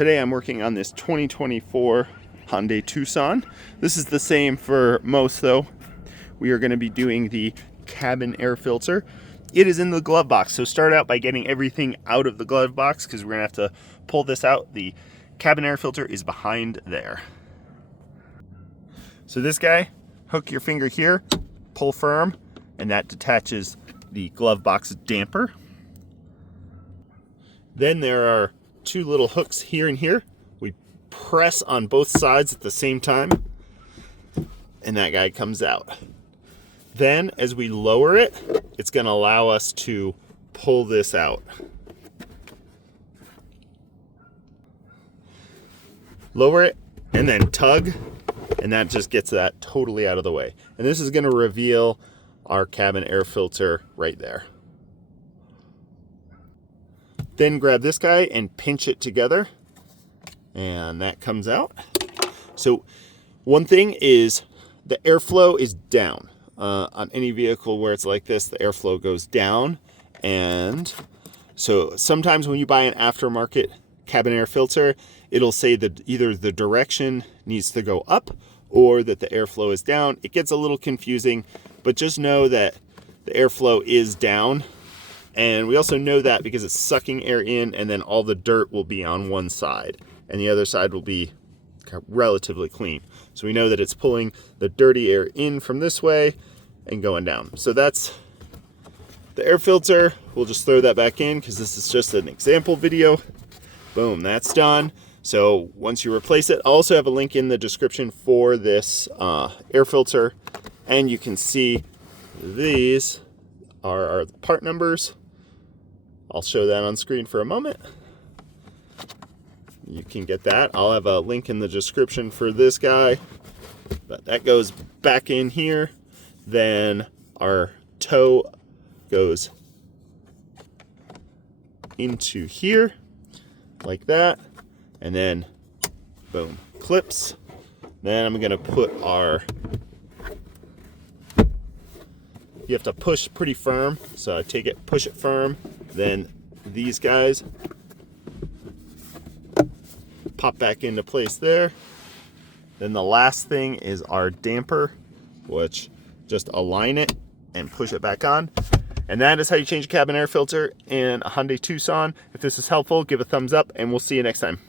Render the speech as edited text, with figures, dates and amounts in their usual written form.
Today I'm working on this 2024 Hyundai Tucson. This is the same for most though. We are going to be doing the cabin air filter. It is in the glove box, so start out by getting everything out of the glove box because we're going to have to pull this out. The cabin air filter is behind there. So this guy, hook your finger here, pull firm, and that detaches the glove box damper. Then there are two little hooks here and here. We press on both sides at the same time, and that guy comes out. Then as we lower it, it's going to allow us to pull this out. Lower it and then tug, and that just gets that totally out of the way. And this is going to reveal our cabin air filter right there. Then grab this guy and pinch it together, and that comes out. So one thing is the airflow is down. On any vehicle where it's like this, the airflow goes down. And so sometimes when you buy an aftermarket cabin air filter, it'll say that either the direction needs to go up or that the airflow is down. It gets a little confusing, but just know that the airflow is down. And we also know that because it's sucking air in, and then all the dirt will be on one side and the other side will be relatively clean. So we know that it's pulling the dirty air in from this way and going down. So that's the air filter. We'll just throw that back in because this is just an example video. Boom, that's done. So once you replace it, I'll also have a link in the description for this air filter, and you can see these are our part numbers. I'll show that on screen for a moment. You can get that. I'll have a link in the description for this guy. But that goes back in here. Then our toe goes into here like that. And then boom, clips. Then I'm gonna put our, you have to push pretty firm. So I take it, push it firm. Then these guys pop back into place there. Then the last thing is our damper, which just align it and push it back on. And that is how you change a cabin air filter in a Hyundai Tucson. If this is helpful, give a thumbs up, and we'll see you next time.